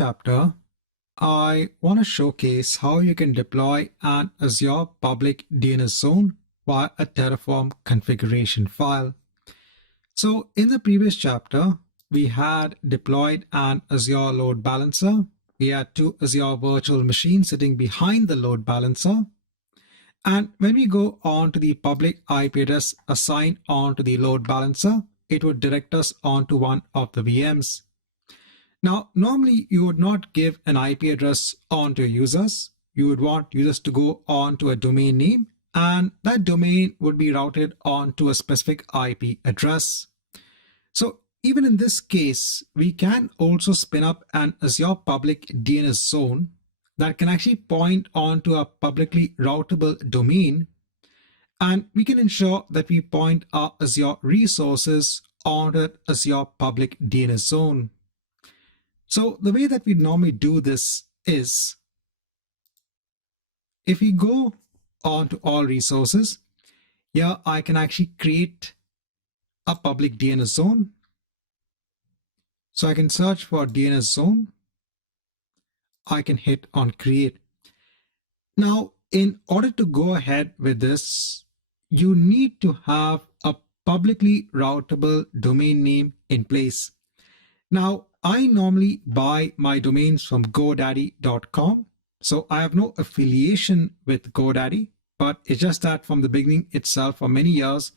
chapter, I want to showcase how you can deploy an Azure Public DNS Zone via a Terraform configuration file. So in the previous chapter, we had deployed an Azure load balancer. We had two Azure virtual machines sitting behind the load balancer. And when we go on to the public IP address assigned onto the load balancer, it would direct us onto one of the VMs. Now, normally you would not give an IP address onto your users. You would want users to go on to a domain name, and that domain would be routed onto a specific IP address. So even in this case, we can also spin up an Azure Public DNS Zone that can actually point onto a publicly routable domain, and we can ensure that we point our Azure resources onto Azure Public DNS Zone. So the way that we normally do this is, if we go on to all resources, here I can actually create a public DNS zone. So I can search for DNS zone. I can hit on create. Now, in order to go ahead with this, you need to have a publicly routable domain name in place. Now, I normally buy my domains from GoDaddy.com. So I have no affiliation with GoDaddy, but it's just that from the beginning itself, for many years,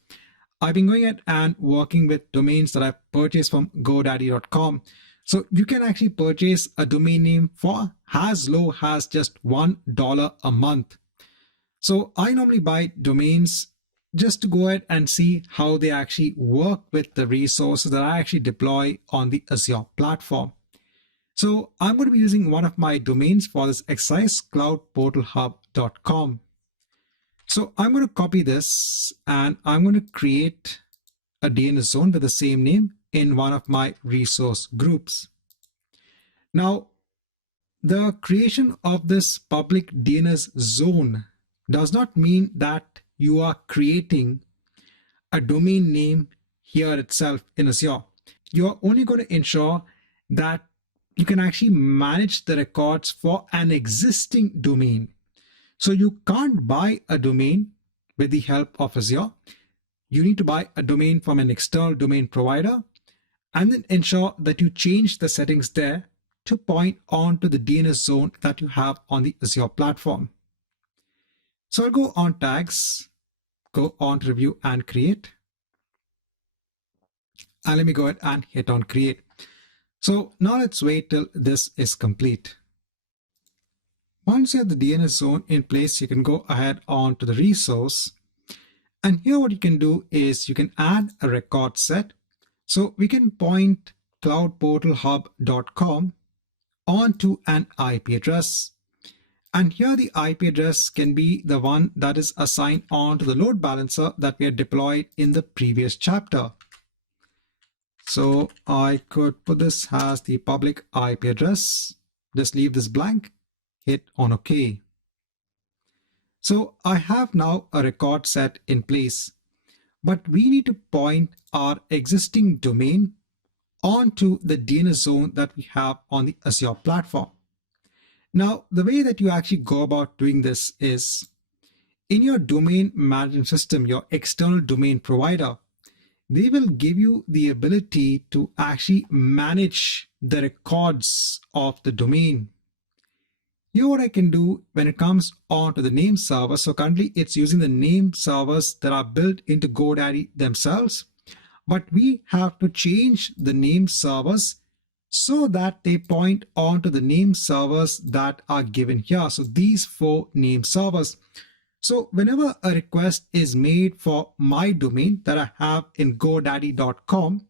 I've been going ahead and working with domains that I've purchased from GoDaddy.com. So you can actually purchase a domain name for as low as just $1 a month. So I normally buy domains just to go ahead and see how they actually work with the resources that I actually deploy on the Azure platform. So I'm going to be using one of my domains for this exercise, cloudportalhub.com. So I'm going to copy this and I'm going to create a DNS zone with the same name in one of my resource groups. Now, the creation of this public DNS zone does not mean that you are creating a domain name here itself in Azure. You are only going to ensure that you can actually manage the records for an existing domain. So you can't buy a domain with the help of Azure. You need to buy a domain from an external domain provider and then ensure that you change the settings there to point on to the DNS zone that you have on the Azure platform. So I'll go on tags, go on to review and create. And let me go ahead and hit on create. So now let's wait till this is complete. Once you have the DNS zone in place, you can go ahead on to the resource. And here what you can do is you can add a record set. So we can point cloudportalhub.com onto an IP address. And here the IP address can be the one that is assigned onto the load balancer that we had deployed in the previous chapter. So I could put this as the public IP address, just leave this blank, hit on OK. So I have now a record set in place, but we need to point our existing domain onto the DNS zone that we have on the Azure platform. Now, the way that you actually go about doing this is, in your domain management system, your external domain provider, they will give you the ability to actually manage the records of the domain. Here what I can do when it comes on to the name server, so currently it's using the name servers that are built into GoDaddy themselves, but we have to change the name servers so that they point on to the name servers that are given here. So these 4 name servers. So whenever a request is made for my domain that I have in godaddy.com,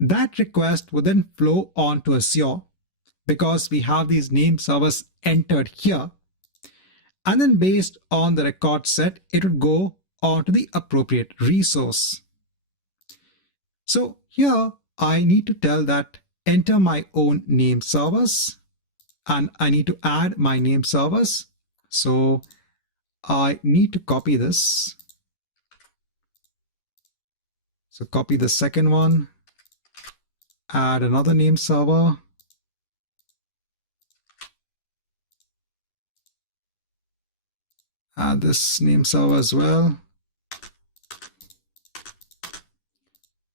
that request will then flow on to Azure because we have these name servers entered here. And then based on the record set, it would go on to the appropriate resource. So here I need to tell that enter my own name servers, and I need to add my name servers. So I need to copy this. So copy the second one, add another name server, add this name server as well.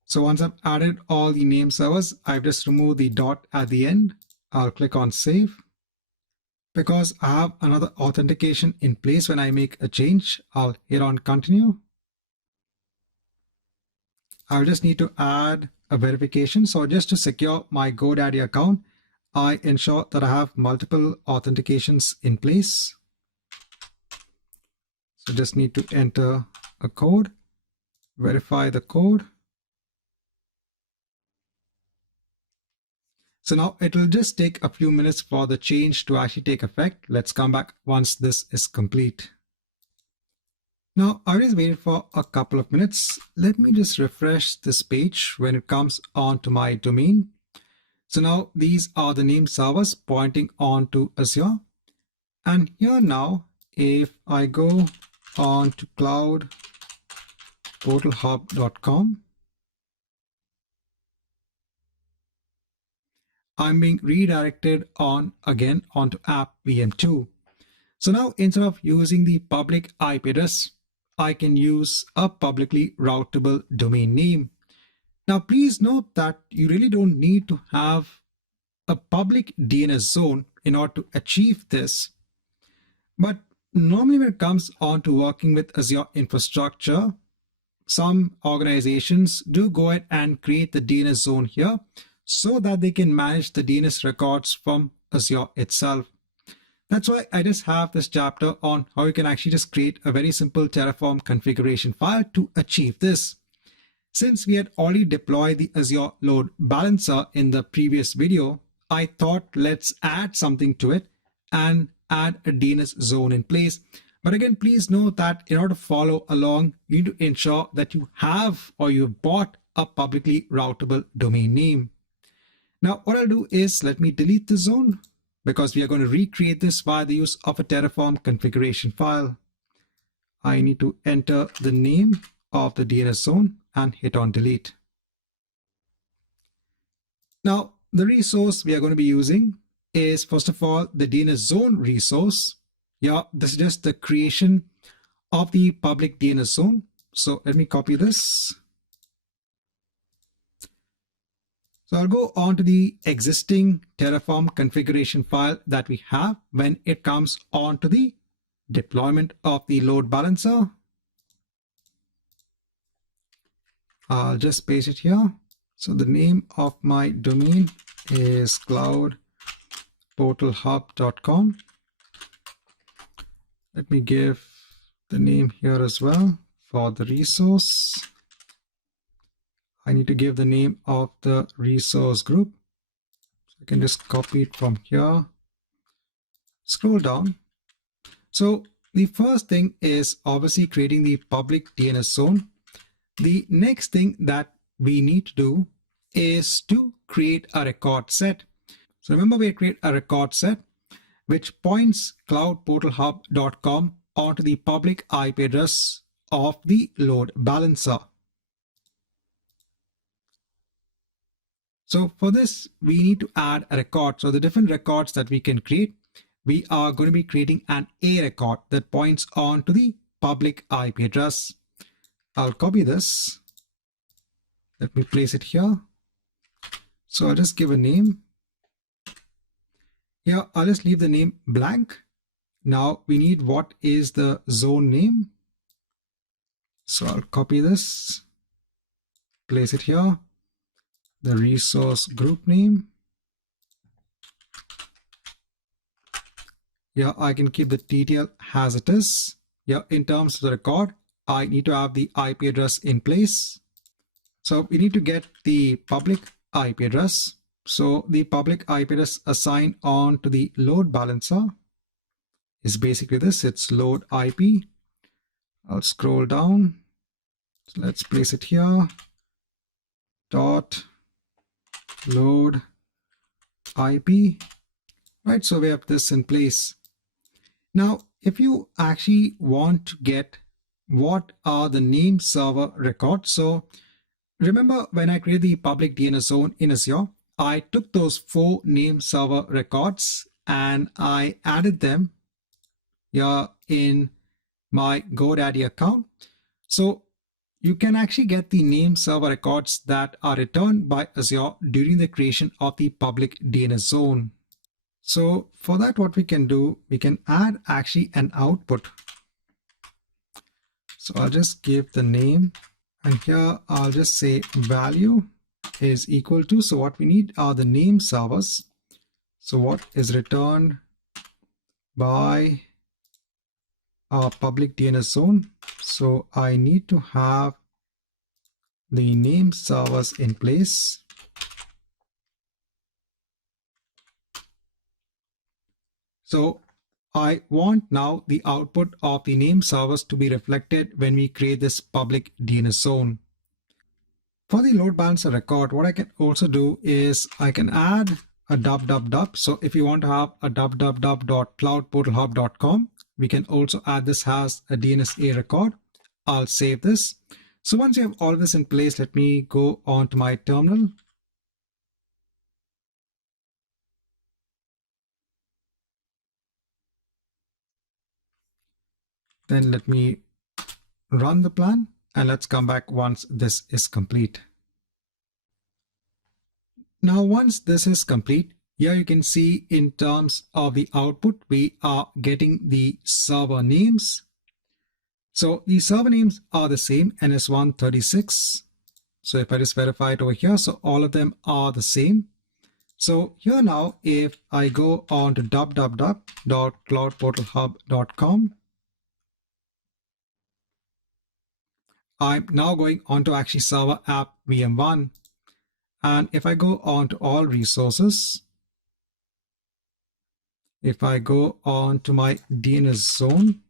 So once I've added all the name servers, I've just removed the dot at the end. I'll click on save. Because I have another authentication in place when I make a change, I'll hit on continue. I'll just need to add a verification. So just to secure my GoDaddy account, I ensure that I have multiple authentications in place. So just need to enter a code, verify the code. So now it will just take a few minutes for the change to actually take effect. Let's come back once this is complete. Now I just waited for a couple of minutes. Let me just refresh this page when it comes onto my domain. So now these are the name servers pointing on to Azure. And here now, if I go on to cloudportalhub.com, I'm being redirected again onto app VM2. So now instead of using the public IP address, I can use a publicly routable domain name. Now please note that you really don't need to have a public DNS zone in order to achieve this. But normally when it comes on to working with Azure infrastructure, some organizations do go ahead and create the DNS zone here so that they can manage the DNS records from Azure itself. That's why I just have this chapter on how you can actually just create a very simple Terraform configuration file to achieve this. Since we had already deployed the Azure load balancer in the previous video, I thought let's add something to it and add a DNS zone in place. But again, please note that in order to follow along, you need to ensure that you have or you've bought a publicly routable domain name. Now, what I'll do is let me delete the zone because we are going to recreate this via the use of a Terraform configuration file. I need to enter the name of the DNS zone and hit on delete. Now, the resource we are going to be using is, first of all, the DNS zone resource. Yeah, this is just the creation of the public DNS zone. So let me copy this. So I'll go on to the existing Terraform configuration file that we have when it comes on to the deployment of the load balancer. I'll just paste it here. So the name of my domain is cloudportalhub.com. Let me give the name here as well for the resource. I need to give the name of the resource group. So I can just copy it from here. Scroll down. So the first thing is obviously creating the public DNS zone. The next thing that we need to do is to create a record set. So remember, we create a record set which points cloudportalhub.com onto the public IP address of the load balancer. So for this, we need to add a record. So the different records that we can create, we are going to be creating an A record that points on to the public IP address. I'll copy this. Let me place it here. So I'll just give a name. Here, I'll just leave the name blank. Now we need what is the zone name. So I'll copy this, place it here. The resource group name. Yeah, I can keep the TTL as it is. Yeah, in terms of the record, I need to have the IP address in place. So we need to get the public IP address. So the public IP address assigned on to the load balancer is basically this. It's load IP. I'll scroll down. So let's place it here. Dot load IP. Right, so we have this in place. Now, if you actually want to get what are the name server records, so remember when I created the public DNS zone in Azure, I took those 4 name server records and I added them here in my GoDaddy account. So you can actually get the name server records that are returned by Azure during the creation of the public DNS zone. So for that, what we can do, we can add actually an output. So I'll just give the name, and here I'll just say value is equal to, so what we need are the name servers. So what is returned by our public DNS zone? So I need to have the name servers in place. So I want now the output of the name servers to be reflected when we create this public DNS zone. For the load balancer record, what I can also do is I can add a www. So if you want to have a www.cloudportalhub.com, we can also add this as a DNSA record. I'll save this. So once you have all this in place, let me go on to my terminal. Then let me run the plan, and let's come back once this is complete. Now, once this is complete, here you can see in terms of the output, we are getting the server names. So the server names are the same, NS136. So if I just verify it over here, so all of them are the same. So here now, if I go on to www.cloudportalhub.com, I'm now going on to actually server app VM1. And if I go on to all resources, if I go on to my DNS zone,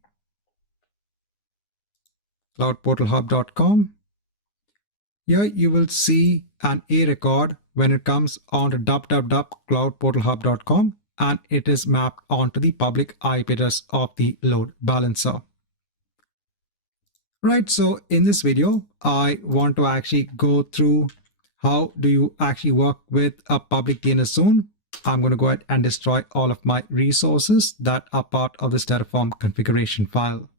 cloudportalhub.com, here you will see an A record when it comes on to www.cloudportalhub.com, and it is mapped onto the public IP address of the load balancer. Right, so in this video, I want to actually go through how do you actually work with a public DNS zone. I'm going to go ahead and destroy all of my resources that are part of this Terraform configuration file.